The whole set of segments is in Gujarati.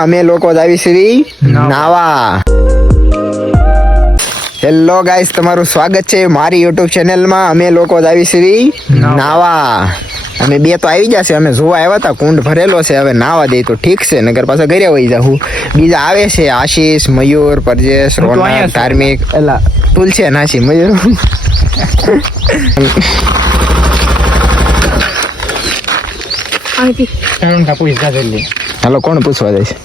અમે લોકો આવી શ્રી નાવા. હેલો ગાઈસ, તમારું સ્વાગત છે મારી યુટ્યુબ ચેનલમાં. અમે લોકો આવી શ્રી નાવા. અમે બે તો આવી જશે, અમે જોવા આવ્યા હતા, કુંડ ભરેલો છે, હવે નાવા દે તો ઠીક છે, નગર પાછા ઘરે વહી જાઉં. બીજા આવે છે આશીષ, મયુર, પરજેશ, રોનક, ધાર્મિક, એલા તુલસી નાસી મયુર. હાલો, કોણ પૂછવા જાય છે?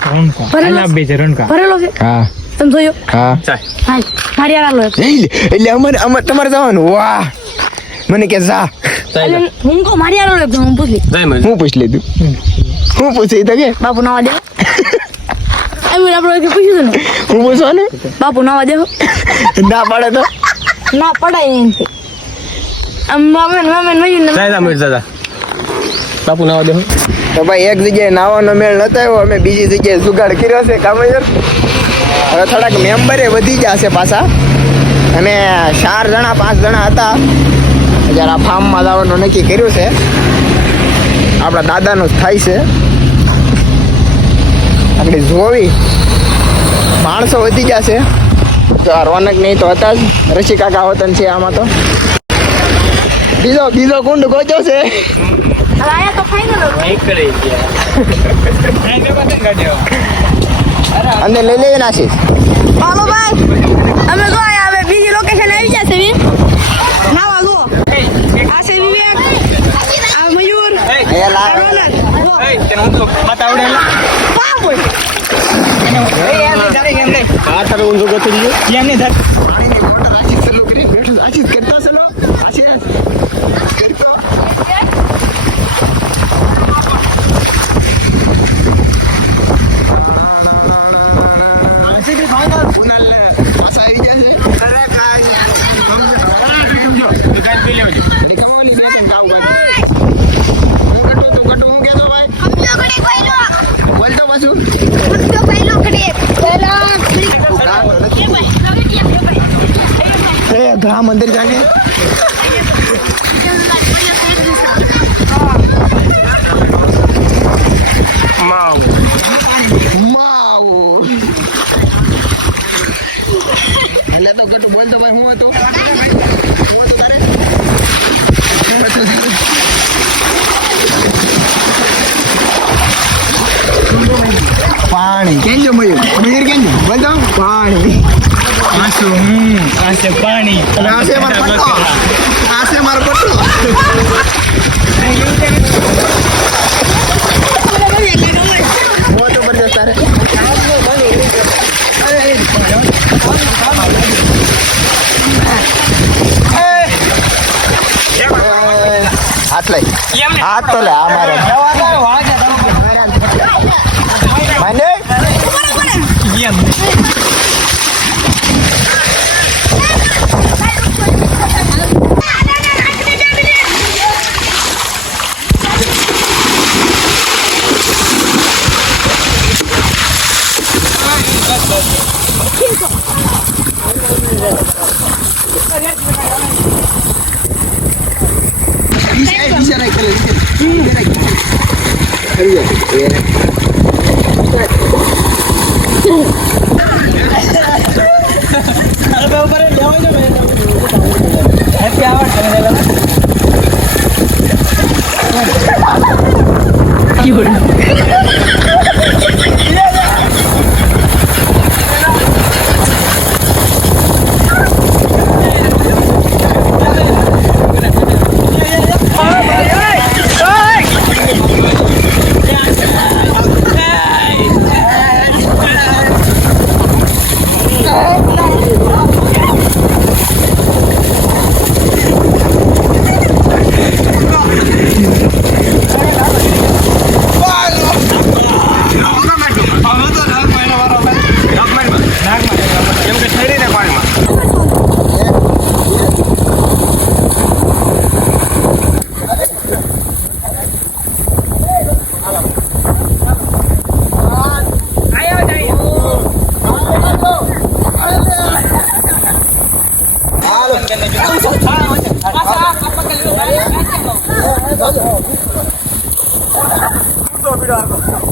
હા એટલે અમારે તમારે જવાનું. વાહ, મને કે જા હું પૂછ લીધું. હું પૂછી તો કે બાપુ નવા દે. આપણે પૂછ્યું ને હું પૂછવાનું બાપુ નવા દે. ના પડે તો ના પડાય નહીં. બાપુ નાવા દે. તો ભાઈ એક જગ્યાએ નાવાનો મેળ નતો આવ્યો, અમે બીજી જગ્યાએ જુગાડ કર્યો છે કામયર. હવે થોડાક મેમ્બરે વધી જશે પાછા. અમે 4 જણા 5 જણા હતા, જ્યારે આ ફાર્મમાં જવાનું નક્કી કર્યું છે. આપણા દાદાનું જ થાય છે. આપણે જોવી માણસો વધી જશે. તો આ રોનક નહીં તો હતા જ, રસી કાકા વતન છે આમાં. તો બીજો કુંડ ગોચો છે. અંદર લઈ લઈએ નાસી. હાલો ભાઈ, અમે જો હવે બીજી લોકેશન આવી જશે. નાવા જો આ છે વિવેક, આ મયુર, આ રોનક. हम अंदर जाने એટલે તો કટુ બોલતો ભાઈ. હું હતો પાણી કેમ છે મયુર? મયુર કેમ છે? બોલતો પાણી. પાણી મારો પટ્ટો. હાથ લઈ હાથ તો લે અમારે પીડો આખો